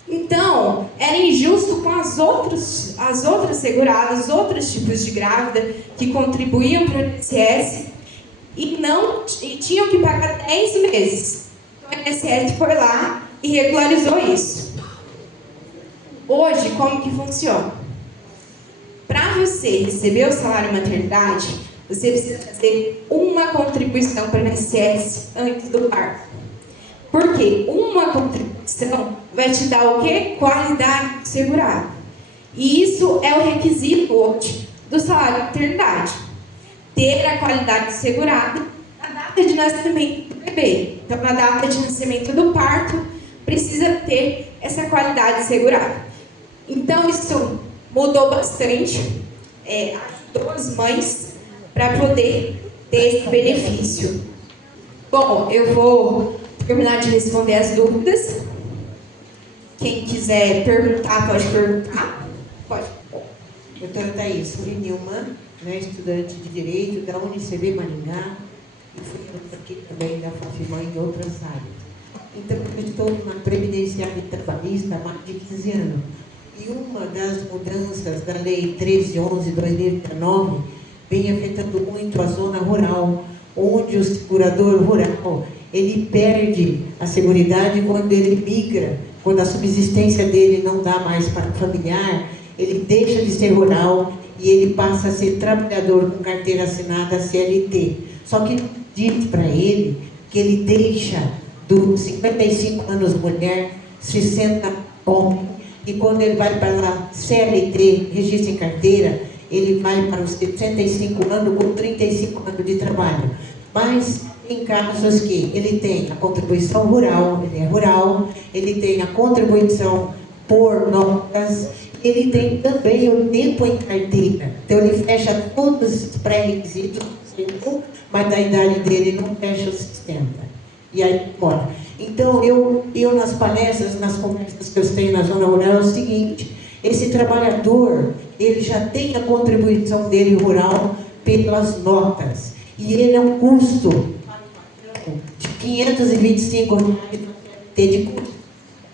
Então, era injusto com as outras seguradas, outros tipos de grávida que contribuíam para o INSS e tinham que pagar 10 meses. Então, o INSS foi lá e regularizou isso. Hoje, como que funciona? Para você receber o salário maternidade, você precisa fazer uma contribuição para o INSS antes do parto. Porque uma contribuição vai te dar o quê? Qualidade de segurado. E isso é o requisito hoje do salário maternidade. Ter a qualidade de segurado na data de nascimento do bebê. Então, na data de nascimento do parto, precisa ter essa qualidade de segurado. Então, isso mudou bastante. Ajudou as mães para poder ter esse benefício. Bom, eu vou terminar de responder as dúvidas. Quem quiser perguntar, pode perguntar. Pode. Doutora Thaís, sou Nilma, né, estudante de Direito da UniCB Maringá e fui aqui também da FAFIMAN em outras áreas. Então, eu estou na previdenciária trabalhista há mais de 15 anos. E uma das mudanças da Lei 1311/2019 vem afetando muito a zona rural, onde o segurador rural ele perde a seguridade quando ele migra, quando a subsistência dele não dá mais para o familiar, ele deixa de ser rural e ele passa a ser trabalhador com carteira assinada CLT. Só que diz para ele que ele deixa dos 55 anos mulher, 60 homem, e quando ele vai para a CLT, registro em carteira, ele vai para os 65 anos com 35 anos de trabalho. Mas em casos que ele tem a contribuição rural, ele é rural, ele tem a contribuição por notas, ele tem também o tempo em carteira. Então ele fecha todos os pré-requisitos, mas da idade dele não fecha os 60. E aí bora. Então eu nas palestras, nas conversas que eu tenho na zona rural, é o seguinte: esse trabalhador, ele já tem a contribuição dele rural pelas notas. E ele é um custo de R$525 de custo.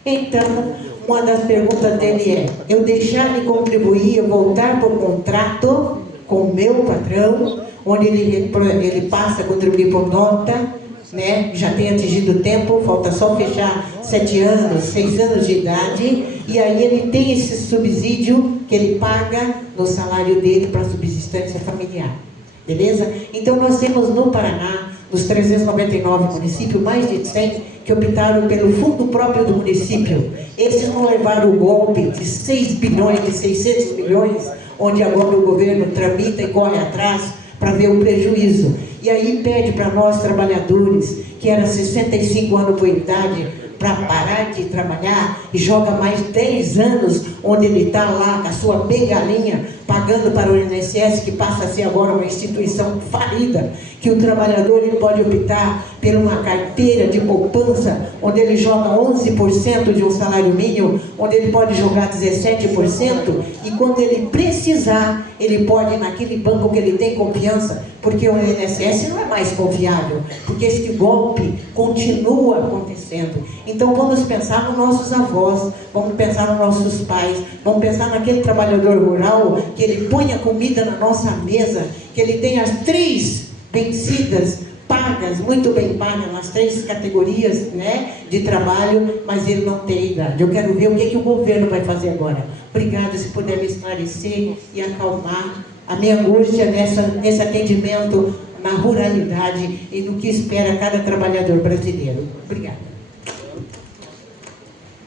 Então, uma das perguntas dele é: eu deixar de contribuir, eu voltar para o contrato, com o meu patrão, onde ele passa a contribuir por nota, né? Já tem atingido o tempo, falta só fechar 7 anos, 6 anos de idade, e aí ele tem esse subsídio que ele paga no salário dele para subsistência familiar. Beleza? Então nós temos no Paraná, nos 399 municípios, mais de 100 que optaram pelo fundo próprio do município. Esses não levaram o golpe de 6 bilhões, de 600 milhões, onde agora o governo tramita e corre atrás para ver o prejuízo. E aí pede para nós, trabalhadores, que era 65 anos por idade, para parar de trabalhar, e joga mais 10 anos, onde ele está lá com a sua bengalinha, pagando para o INSS, que passa a ser agora uma instituição falida, que o trabalhador ele pode optar por uma carteira de poupança, onde ele joga 11% de um salário mínimo, onde ele pode jogar 17%, e quando ele precisar, ele pode ir naquele banco que ele tem confiança, porque o INSS não é mais confiável, porque este golpe continua acontecendo. Então vamos pensar nos nossos avós, vamos pensar nos nossos pais, vamos pensar naquele trabalhador rural, que ele põe a comida na nossa mesa, que ele tem as 3 vencidas, pagas, muito bem pagas, nas 3 categorias, né, de trabalho, mas ele não tem idade. Eu quero ver o que o governo vai fazer agora. Obrigada, se puder me esclarecer e acalmar a minha angústia nesse atendimento na ruralidade e no que espera cada trabalhador brasileiro. Obrigada.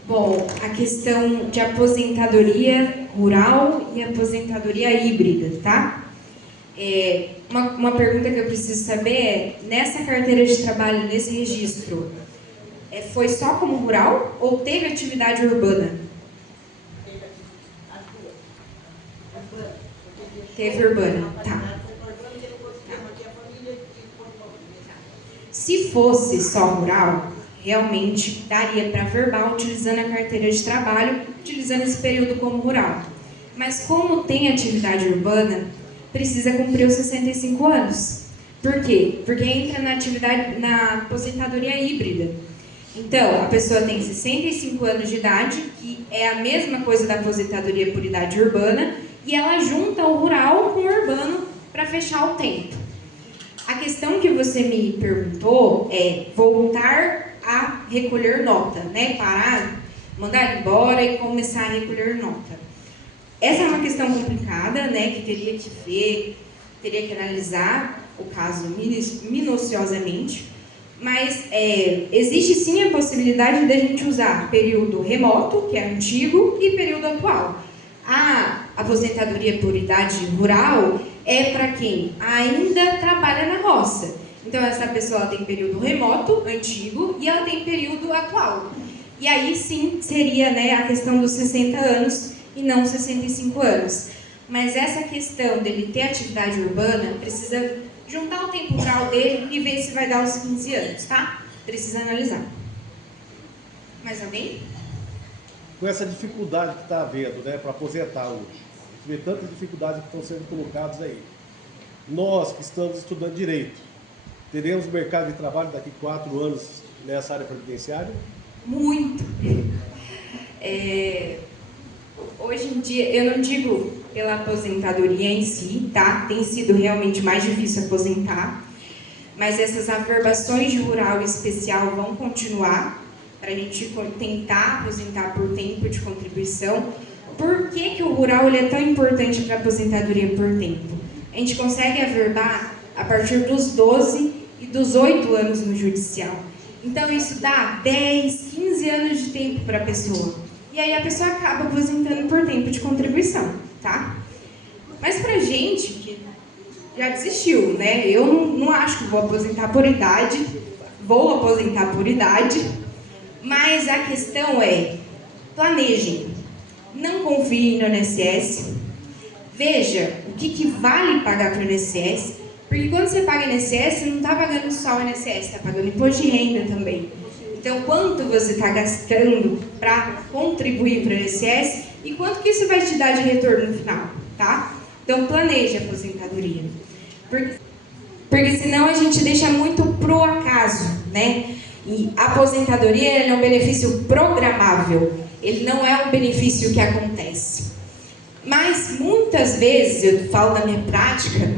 Bom, a questão de aposentadoria rural e aposentadoria híbrida, tá? Uma pergunta que eu preciso saber é, nessa carteira de trabalho, nesse registro, foi só como rural ou teve atividade urbana? Teve urbana, tá. Se fosse só rural, realmente daria para verbal utilizando a carteira de trabalho, utilizando esse período como rural. Mas como tem atividade urbana, precisa cumprir os 65 anos. Por quê? Porque entra na aposentadoria híbrida. Então, a pessoa tem 65 anos de idade, que é a mesma coisa da aposentadoria por idade urbana, e ela junta o rural com o urbano para fechar o tempo. A questão que você me perguntou é voltar a recolher nota, né? Parar, mandar embora e começar a recolher nota. Essa é uma questão complicada, né? Que teria que ver, teria que analisar o caso minuciosamente, mas existe sim a possibilidade de a gente usar período remoto, que é antigo, e período atual. A aposentadoria por idade rural é para quem ainda trabalha na roça. Então, essa pessoa tem período remoto, antigo, e ela tem período atual. E aí, sim, seria, né, a questão dos 60 anos e não 65 anos. Mas essa questão dele ter atividade urbana, precisa juntar o tempo rural dele e ver se vai dar os 15 anos, tá? Precisa analisar. Mais alguém? Com essa dificuldade que está havendo, né, para aposentar hoje, a gente vê tantas dificuldades que estão sendo colocadas aí. Nós que estamos estudando direito, teremos mercado de trabalho daqui a 4 anos nessa área previdenciária? Muito. Hoje em dia, eu não digo pela aposentadoria em si, tá? Tem sido realmente mais difícil aposentar, mas essas averbações de rural especial vão continuar para a gente tentar aposentar por tempo de contribuição. Por que o rural ele é tão importante para a aposentadoria por tempo? A gente consegue averbar a partir dos 12 e dos 8 anos no judicial. Então isso dá 10, 15 anos de tempo para a pessoa. E aí a pessoa acaba aposentando por tempo de contribuição, tá? Mas pra gente que já desistiu, né? Eu não acho que vou aposentar por idade, vou aposentar por idade, mas a questão é, planejem, não confiem no INSS, veja o que vale pagar para o INSS, porque quando você paga INSS, você não está pagando só o INSS, está pagando imposto de renda também. Então, quanto você está gastando para contribuir para o INSS e quanto que isso vai te dar de retorno no final, tá? Então, planeje a aposentadoria. Porque senão a gente deixa muito pro acaso, né? E a aposentadoria é um benefício programável, ele não é um benefício que acontece. Mas, muitas vezes, eu falo da minha prática,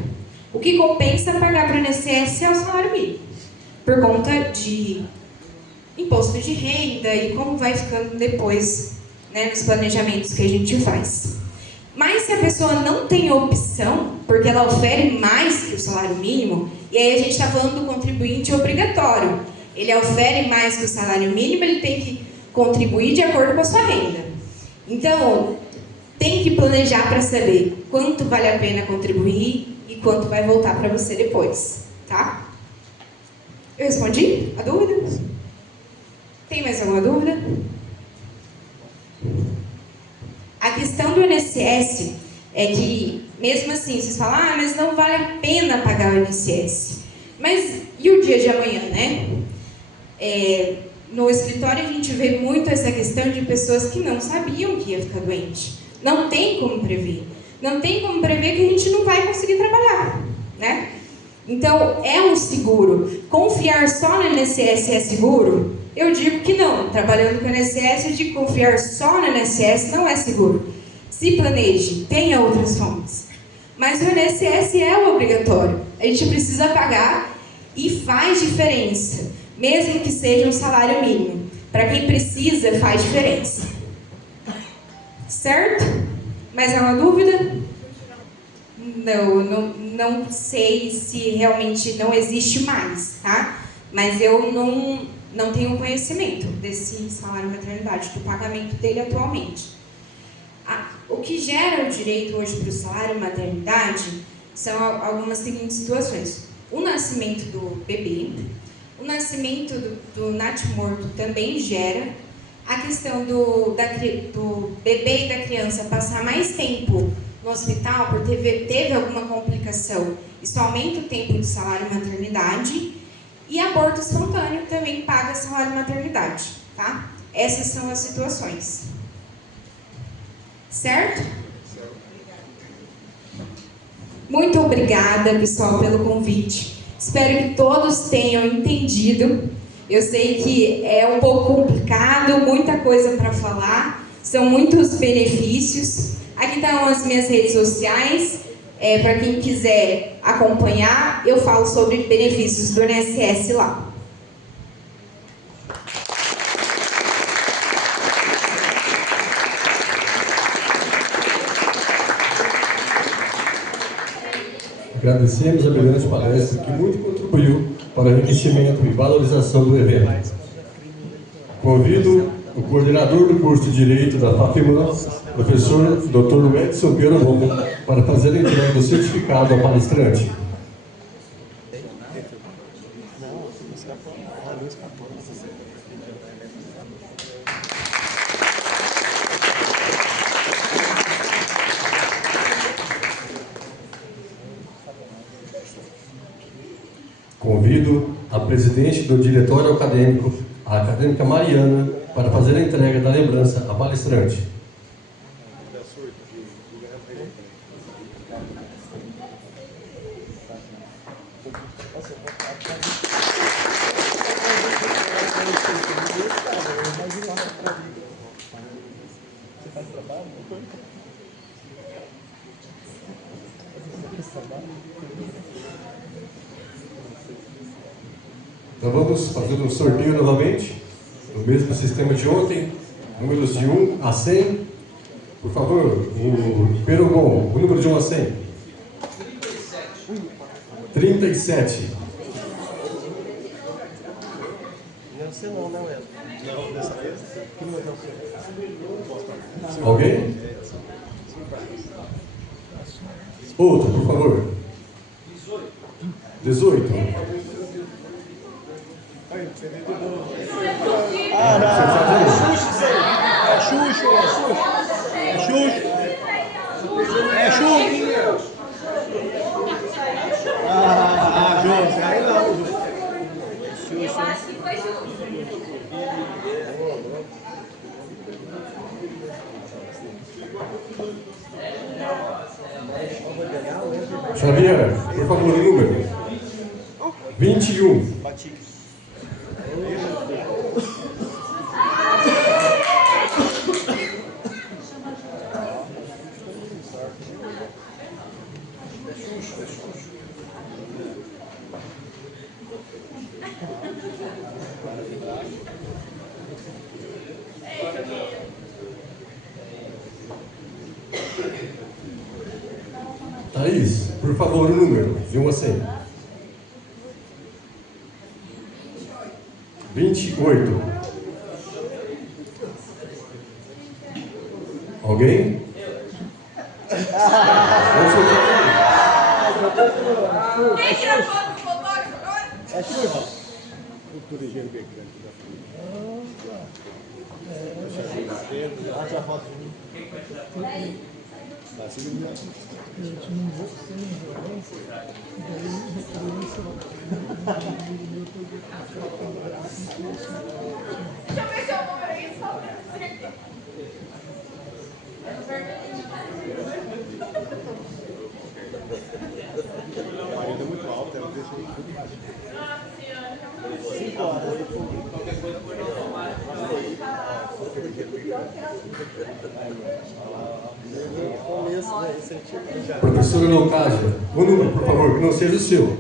o que compensa pagar para o INSS é o salário mínimo, por conta de imposto de renda e como vai ficando depois, né, nos planejamentos que a gente faz. Mas se a pessoa não tem opção, porque ela ofere mais que o salário mínimo, e aí a gente está falando do contribuinte obrigatório, ele ofere mais que o salário mínimo, ele tem que contribuir de acordo com a sua renda. Então, tem que planejar para saber quanto vale a pena contribuir e quanto vai voltar para você depois, tá? Eu respondi a dúvida? Tem mais alguma dúvida? A questão do INSS é que, mesmo assim, vocês falam, ah, mas não vale a pena pagar o INSS. Mas e o dia de amanhã, né? No escritório a gente vê muito essa questão de pessoas que não sabiam que ia ficar doente. Não tem como prever. Não tem como prever que a gente não vai conseguir trabalhar, né? Então, é um seguro. Confiar só no INSS é seguro? Eu digo que não. Trabalhando com o INSS, eu digo que confiar só no INSS não é seguro. Se planeje, tenha outras fontes. Mas o INSS é o obrigatório. A gente precisa pagar e faz diferença, mesmo que seja um salário mínimo. Para quem precisa, faz diferença. Certo? Mais alguma dúvida? Não sei se realmente não existe mais, tá? Mas eu não tenho conhecimento desse salário maternidade, do pagamento dele atualmente. O que gera o direito hoje para o salário maternidade são algumas seguintes situações. O nascimento do bebê, o nascimento do natimorto também gera, a questão do bebê e da criança passar mais tempo no hospital por teve alguma complicação, isso aumenta o tempo de salário maternidade, e aborto espontâneo também paga salário maternidade, tá? Essas são as situações. Certo? Muito obrigada, pessoal, pelo convite. Espero que todos tenham entendido. Eu sei que é um pouco complicado, muita coisa para falar, são muitos benefícios. Aqui estão as minhas redes sociais, para quem quiser acompanhar, eu falo sobre benefícios do INSS lá. Agradecemos a brilhante palestra que muito contribuiu para o enriquecimento e valorização do evento. Convido o coordenador do curso de Direito da FAFIMAN, professor Dr. Edson Pierobomo, para fazer a entrega do certificado ao palestrante. Convido a presidente do diretório acadêmico, a acadêmica Mariana, para fazer a entrega da lembrança à palestrante. Então vamos fazer um sorteio novamente, no mesmo sistema de ontem, números de 1 a 100. Por favor, o Perogon, o número de 1 a 100. 37. Não sei não, não é. Não, dessa vez. Alguém? Outro, por favor. 18. Ah, não, é Xuxa isso aí. É Xuxa, é Xuxa. É Xuxa. Ah, Xuxa, aí não. Xuxa. Xavier, por favor, o número. 21. Thaís, por favor, o número, de 1 a 100. 28. Alguém? Vamos soltar. Quem tira foto do fotógrafo agora? É chuva. O ligeiro bem grande da família. Bate a foto de mim. Tá seguindo. Deixa eu ver seu número aí, só pra certeza. A parede é muito alta, ela deixa ele tudo baixo. Nossa senhora. 5 horas. Professora Leocádia, o número, por favor, que não seja o seu.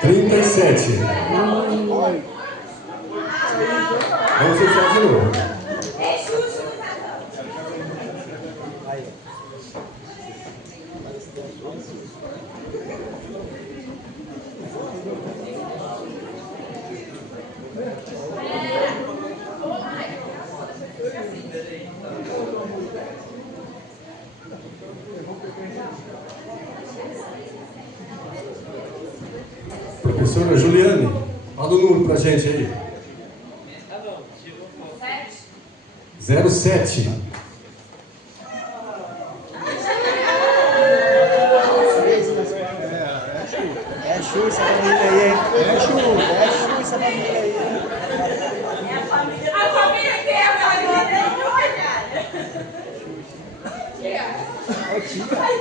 37. Vamos fechar de novo. Professora Juliane, fala o número pra gente aí. 07. É chuva essa família aí, hein? É chuva essa família aí. A família inteira vai agora,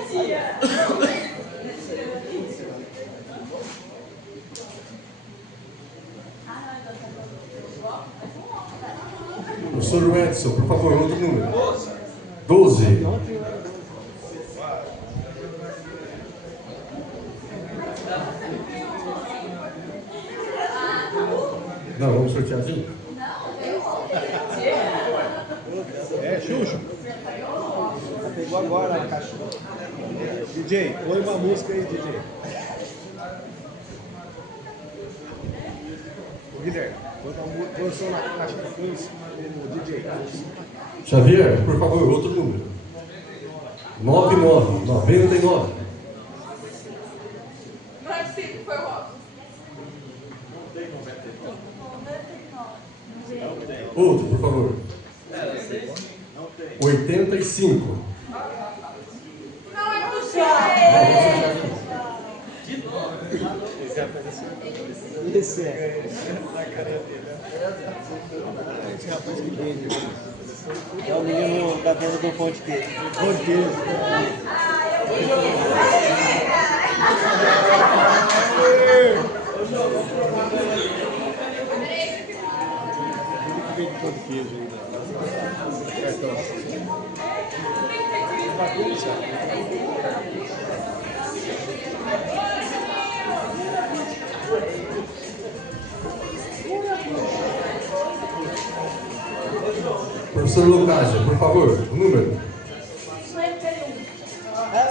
tia. Professor Edson, por favor, outro número. 12. Não, vamos sortear assim? É, Xuxo. Pegou agora a caixa. DJ, põe uma música aí, DJ. Ô, Guilherme, põe o som na caixa depois, o DJ. Xavier, por favor, outro número. 99. Não é possível, foi o Robson. Outro, por favor. 85. Não é possível. Esse é. Esse rapaz que vende. É o menino da venda do pão de queijo. Pão de queijo. Vende pão de queijo ainda. Professor Lucásia, por favor, o número.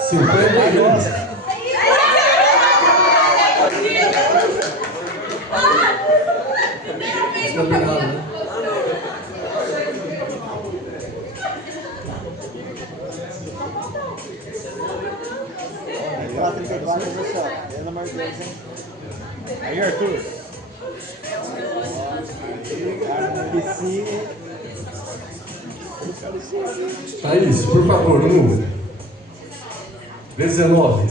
51. Combinado, né? Lá 34, olha só. Pelo amor de Deus, hein? Aí, Arthur. Piscina. Thaís, por favor, o número. 19.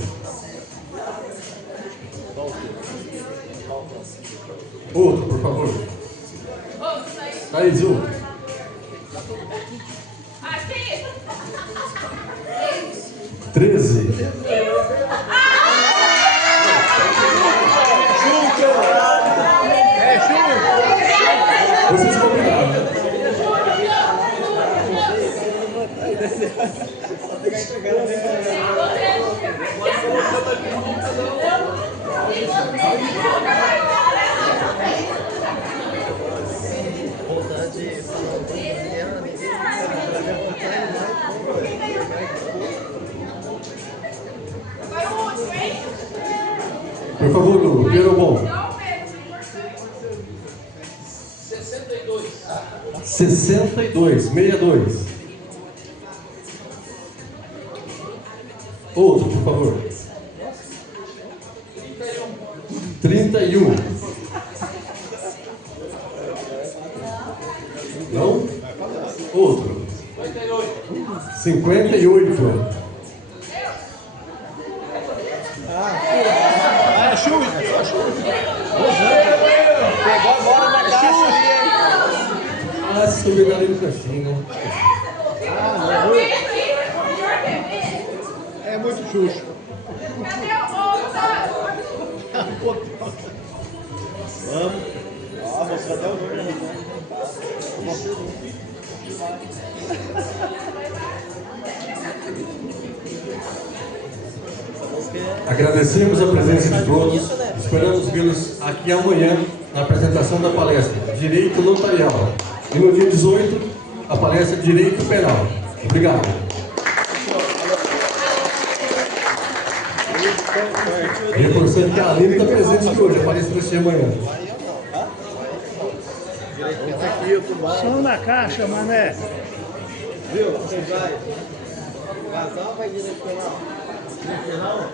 Outro, por favor. Thaís, outro. Aqui. 13. É, Xuxo. Vocês combinaram, né? Vontade de falar Roteiro bom. 62, 62. Outro, por favor. 31. Não? Outro. 58. Ah, é Xuxa. Pegou a bola na caixa ali, hein? Ah, se souber ali no caixinho, né? É muito Xuxa. Vamos. Ó, mostrou até o número, né? Agradecemos a presença de todos. Esperamos vê-los aqui amanhã na apresentação da palestra Direito Notarial. E no dia 18, a palestra Direito Penal. Obrigado. Reforçando que a Aline está presente aqui hoje, a palestra vai ser amanhã. Som na caixa, mané. Viu? Você vai. O casal vai direito penal. No final,